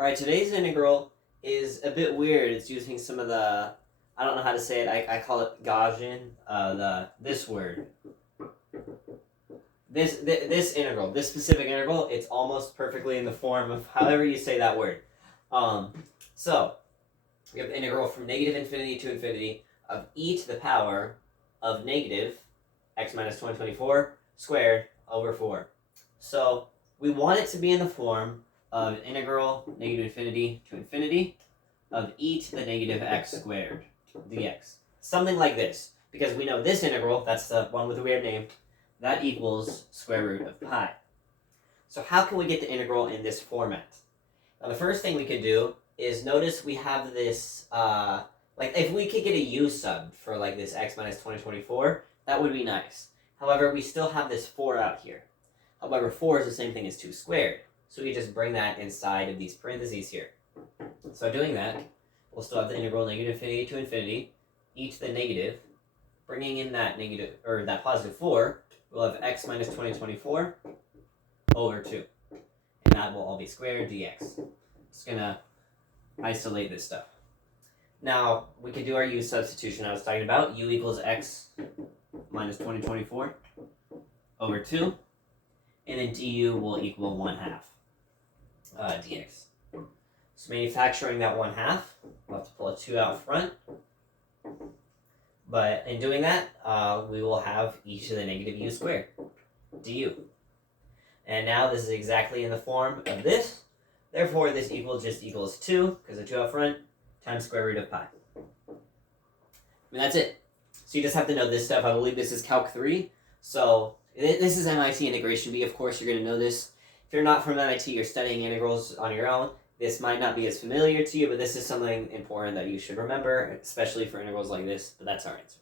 Alright, today's integral is a bit weird. It's using some of the, I don't know how to say it, I call it Gaussian, this word. This integral, this specific integral, it's almost perfectly in the form of however you say that word. So, we have the integral from negative infinity to infinity of e to the power of negative x minus 2024 squared over 4. So, we want it to be in the form of integral negative infinity to infinity of e to the negative x squared dx. Something like this, because we know this integral, that's the one with the weird name, that equals square root of pi. So how can we get the integral in this format? Now the first thing we could do is notice we have this, like if we could get a u sub for like this x minus 2024, that would be nice. However, we still have this 4 out here. However, 4 is the same thing as 2 squared. So we just bring that inside of these parentheses here. So doing that, we'll still have the integral negative infinity to infinity, e to the negative, bringing in that negative, or that positive 4, we'll have x minus 2024 over 2. And that will all be squared dx. Just gonna isolate this stuff. Now, we could do our u substitution I was talking about. U equals x minus 2024 over 2. And then du will equal 1/2 dx. So manufacturing that 1/2, we'll have to pull a 2 out front. But in doing that, we will have e to the negative u squared du. And now this is exactly in the form of this. Therefore, this just equals 2, because the 2 out front, times square root of pi. And that's it. So you just have to know this stuff. I believe this is Calc 3. So this is MIT Integration B. Of course, you're going to know this. If you're not from MIT, you're studying integrals on your own. This might not be as familiar to you, but this is something important that you should remember, especially for integrals like this. But that's our answer.